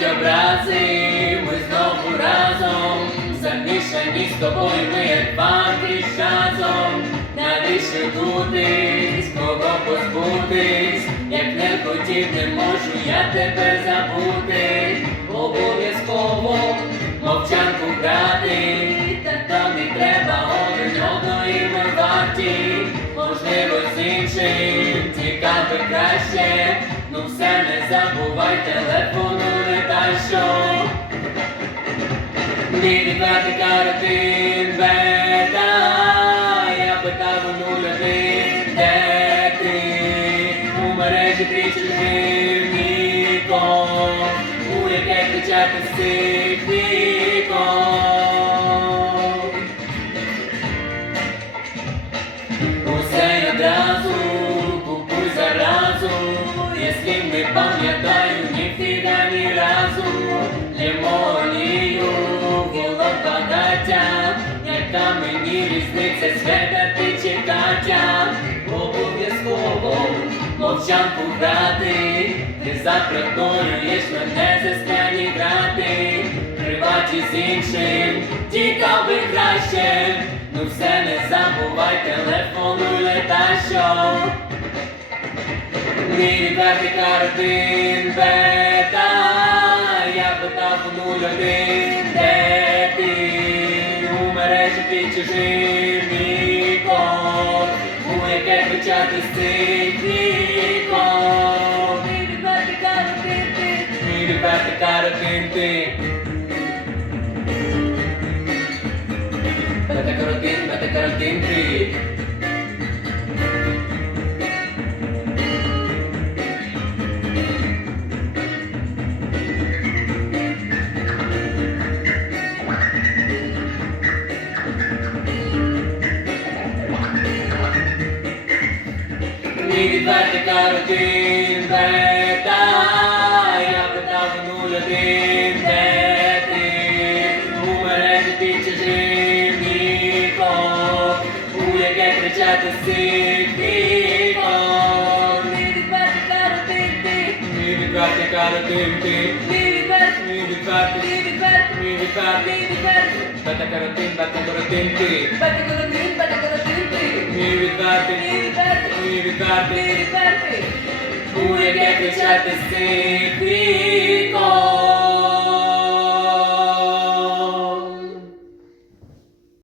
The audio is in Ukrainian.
Будь образи, ми знову разом, замішані з тобою, ми як патріч разом, навіщо тутись, кого позбутись, як не хотів, не можу я тебе забути, обов'язково мовчанку грати, та то не треба один одної ми варті, можливо, з іншим цікаве краще, ну все не забути забувай, телефону не дай що. Мій відвертий каротин беда Я питав у один, де ти У мережі ти чужим віком У яке кричати з мовчанку грати, ти запроторюєш мене за сняні грати, приваті з іншим, тікав би краще. Ну все не забувай, телефону летай що. Мій відвертий картин бета Я питав у нуль один, де ти? У мережі ти чужим віком У яке кричати з Мій відвертий картин ти Бета-каротин, бета-каротин ти Мій відвертий каротин бета яке кричати з цих